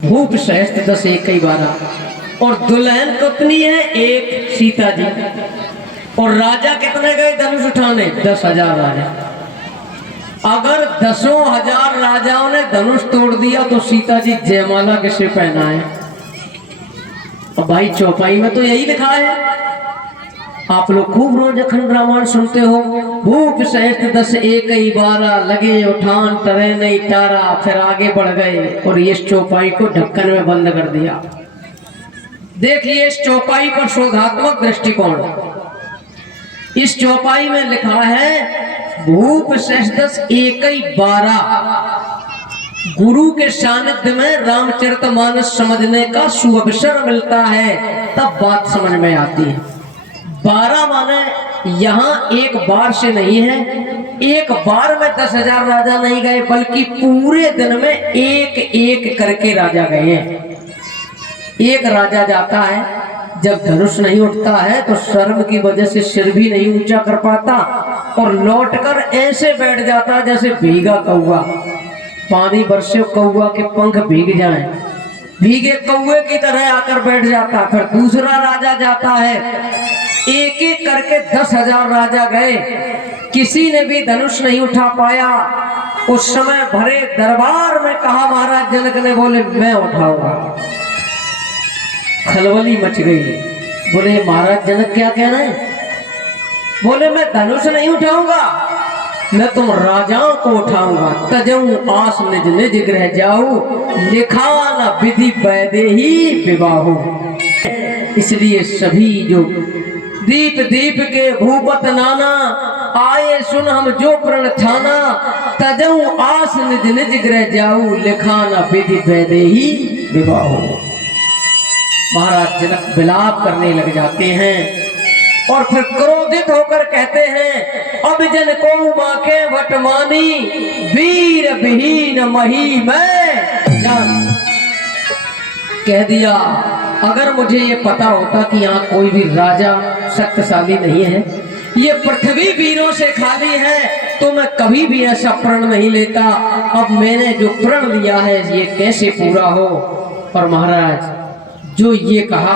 भूप सहस्त्र 10 एक कई 12 और दुल्हन कितनी है एक सीता जी। और राजा कितने गए धनुष उठाने 10,000 राजा। अगर 10,000 राजाओं ने धनुष तोड़ दिया तो सीता जी जयमाला किसे पहनाए। अब भाई चौपाई में तो यही लिखा है, आप लोग खूब रोज अखंड रामायण सुनते हो। भूप सहस्त्र 10 एक कई 12 लगे उठान टरे नहीं टारा। फिर आगे बढ़ गए और इस चौपाई को ढक्कन में बंद कर दिया। देखिए इस चौपाई पर शोधात्मक दृष्टिकोण। इस चौपाई में लिखा है भूप सहस्त्र 10 एक कई 12 गुरु के सानिध्य में रामचरितमानस समझने का सुअवसर मिलता है, तब बात समझ में आती है। 12 माने यहाँ एक बार से नहीं है, एक बार में 10,000 राजा नहीं गए, बल्कि पूरे दिन में एक एक करके राजा गए हैं। एक राजा जाता है, जब धनुष नहीं उठता है तो शर्म की वजह से सिर भी नहीं ऊंचा कर पाता और लौटकर ऐसे बैठ जाता जैसे भीगा कौवा। पानी बरसे कौवा के पंख भीग जाएं, भीगे कौवे की तरह आकर बैठ जाता। फिर दूसरा राजा जाता है, एक एक करके 10,000 राजा गए, किसी ने भी धनुष नहीं उठा पाया। उस समय भरे दरबार में कहा महाराज जनक ने, बोले मैं उठाऊंगा। खलबली मच गई। बोले महाराज जनक क्या कहना है? बोले मैं धनुष नहीं उठाऊंगा, मैं तुम राजाओं को उठाऊंगा। तजऊ आस निज निज ग्रह जाऊ, लिखा न विधि वैदेही विवाहो। इसलिए सभी जो दीप दीप के भूपत नाना, आए सुन हम जो प्रण थाना। तजऊ आस निज निज ग्रह जाऊ, लिखा न विधि वैदेही विवाहो। महाराज जनक विलाप करने लग जाते हैं और फिर क्रोधित होकर कहते हैं, अब जन को माखे वटमानी, वीर विहीन मही मैं जान। कह दिया अगर मुझे ये पता होता कि यहाँ कोई भी राजा शक्तिशाली नहीं है, ये पृथ्वी वीरों से खाली है, तो मैं कभी भी ऐसा प्रण नहीं लेता। अब मैंने जो प्रण लिया है ये कैसे पूरा हो। और महाराज जो ये कहा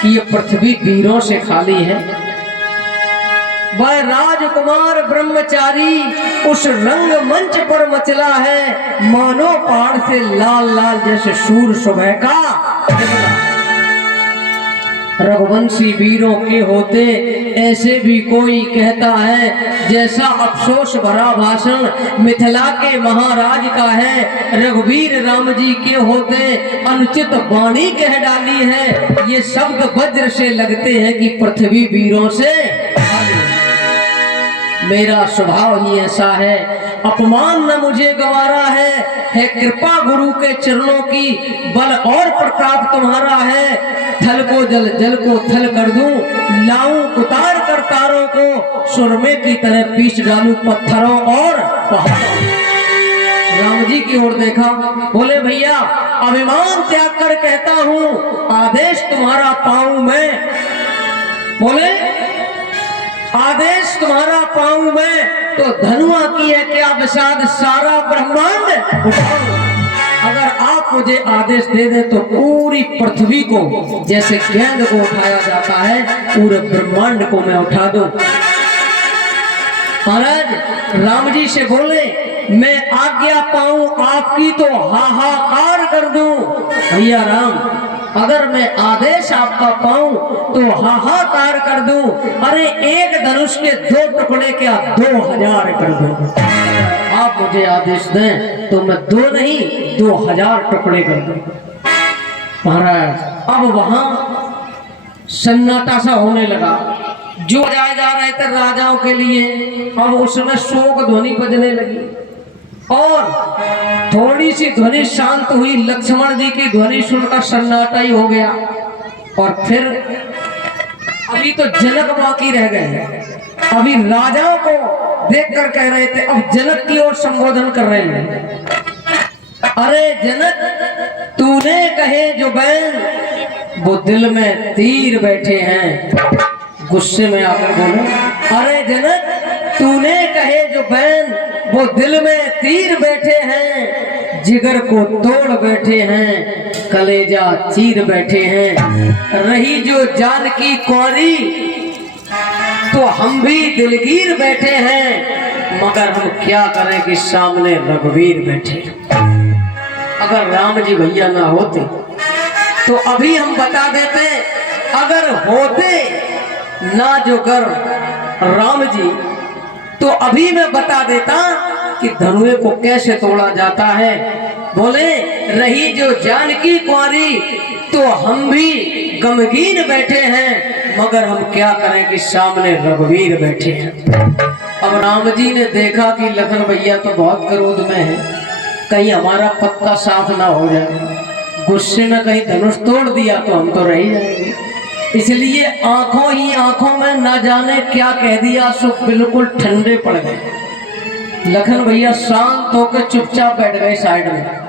कि ये पृथ्वी वीरों से खाली है, वह राजकुमार ब्रह्मचारी उस रंग मंच पर मचला है, मानो पहाड़ से लाल लाल जैसे सूर सुबह का। रघुवंशी वीरों के होते ऐसे भी कोई कहता है, जैसा अफसोस भरा भाषण मिथिला के महाराज का है। रघुवीर राम जी के होते अनुचित वाणी कह डाली है, ये शब्द वज्र से लगते हैं कि पृथ्वी वीरों से। मेरा स्वभाव ही ऐसा है, अपमान न मुझे गवारा है कृपा गुरु के चरणों की, बल और प्रताप तुम्हारा है। थल को जल, जल को थल कर दूं, लाऊं उतार कर तारों को, सुरमे की तरह पीस डालूं पत्थरों और पहाड़ों। राम जी की ओर देखा, बोले भैया अभिमान त्याग कर कहता हूं, आदेश तुम्हारा पाऊं मैं। बोले आदेश तुम्हारा पाऊं मैं, तो धनुआ की है क्या विषाद सारा ब्रह्मांड उठाऊं। अगर आप मुझे आदेश दे दे तो पूरी पृथ्वी को जैसे गेंद को उठाया जाता है, पूरे ब्रह्मांड को मैं उठा दूं। महाराज राम जी से बोले मैं आज्ञा पाऊं आपकी तो हाहाकार कर दूं। भैया राम अगर मैं आदेश आपका पाऊं तो हाहाकार कर दूं। अरे एक धनुष के 2 टुकड़े क्या 2,000 कर दूं। आप मुझे आदेश दें तो मैं 2 नहीं 2,000 टुकड़े कर दूं। महाराज अब वहां सन्नाटा सा होने लगा, जो जाए जा रहे थे राजाओं के लिए। अब उसमें शोक ध्वनि बजने लगी और थोड़ी सी ध्वनि शांत हुई, लक्ष्मण जी की ध्वनि सुनकर सन्नाटा ही हो गया। और फिर अभी तो जनक बाकी रह गए, अभी राजाओं को देखकर कह रहे थे, अब जनक की ओर संबोधन कर रहे हैं। अरे जनक तूने कहे जो बैन, वो दिल में तीर बैठे हैं। गुस्से में आकर बोलो, अरे जनक तूने कहे जो बैन, वो दिल में तीर बैठे हैं। जिगर को तोड़ बैठे हैं, कलेजा चीर बैठे हैं। रही जो जानकी कुंवारी तो हम भी दिलगीर बैठे हैं, मगर हम क्या करें कि सामने रघुवीर बैठे। अगर राम जी भैया ना होते तो अभी हम बता देते, अगर होते ना जो कर राम जी तो अभी मैं बता देता कि धनुए को कैसे तोड़ा जाता है। बोले रही जो जानकी कुंवारी तो हम भी गमगीन बैठे हैं, मगर हम क्या करें कि सामने रघुवीर बैठे हैं। अब राम जी ने देखा कि लखन भैया तो बहुत क्रोध में है, कहीं हमारा पक्का साथ ना हो जाए, गुस्से में कहीं धनुष तोड़ दिया तो हम तो रह ही जाएंगे। इसलिए आंखों ही आंखों में ना जाने क्या कह दिया, सो बिल्कुल ठंडे पड़ गए। लखन भैया शांत होकर चुपचाप बैठ गए साइड में।